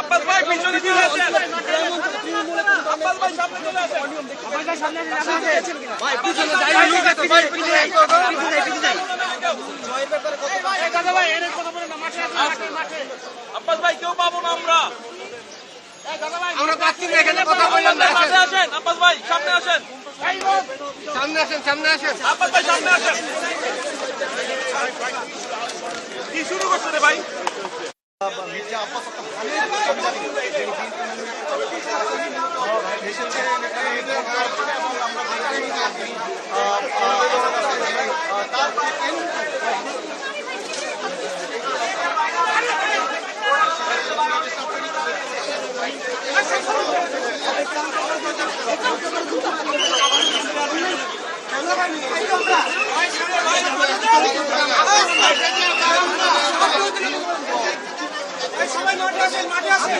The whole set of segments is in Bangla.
আব্বাস ভাই পিছনে চলে আসেন। আব্বাস ভাই সামনে চলে আসেন। আব্বাস ভাই সামনে আসেন। ভাই পিছনে যাই লোক আছে ভাই পিছনে যাই। এই দাদা ভাই এর কথা বলেন না মাঠে মাঠে। আব্বাস ভাই কেউ পাবো না আমরা। এই দাদা ভাই আমরা পাচ্ছি না এখানে কথা বলেন না। মাঠে আসেন আব্বাস ভাই সামনে আসেন। সামনে আসেন আব্বাস ভাই সামনে আসেন। কি শুরু করছে রে ভাই? সবাই মাঠে আসেন মাঠে আসেন।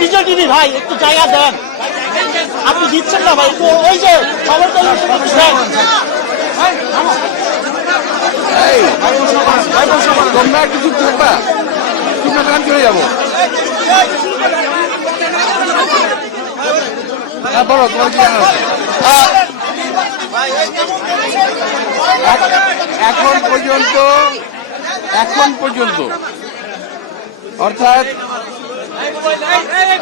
বিজয় টিভি ভাই একটু জায়গা দেন, আপনি দিচ্ছেন না ভাই, ওই যে খবর দেন। তোমরা কিছু থাকবা, তোমরা কান চলে যাবো। বলো তোমার কি জানা আছে? এখন পর্যন্ত অর্থাৎ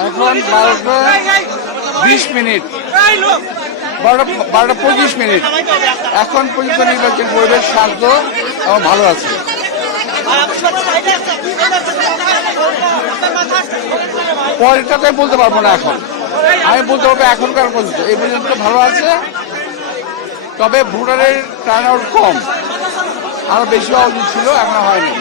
এখন 12:20 মিনিট, 12:25 মিনিট এখন পর্যন্ত নির্বাচন পরিবেশ শান্ত এবং ভালো আছে। পরেরটা তো বলতে পারবো না, এখন আমি বলতে পারবো এখনকার পর্যন্ত এই পর্যন্ত ভালো আছে। তবে ভোটারের টার্ন আউট কম, আরো বেশি হওয়া উচিত ছিল, এখন হয়নি।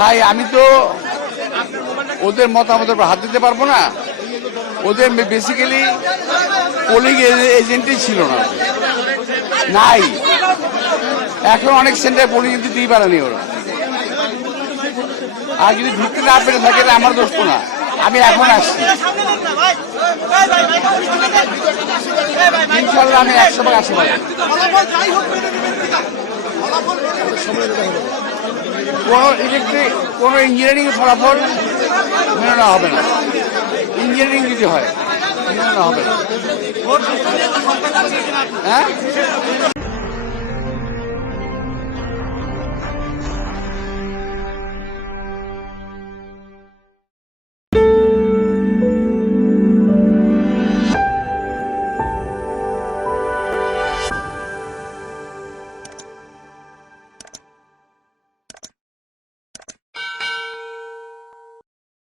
ভাই আমি তো ওদের মতামতের উপর হাত দিতে পারবো না। ওদের বেসিক্যালি পোলিং এজেন্টই ছিল না, নাই। এখন অনেক সেন্টার পোলিং এজেন্ট দিতেই পারেনি ওরা। আর যদি ঢুকতে না পেরে থাকে আমার দোষ না, আমি এখন আসছি। ইনশাল্লাহ আমি 100 আসতে পারি। কোনো ইঞ্জিনিয়ারিং ফলাফল মেনে নেওয়া হবে না। ইঞ্জিনিয়ারিং যদি হয় মেনে নেওয়া হবে না। হ্যাঁ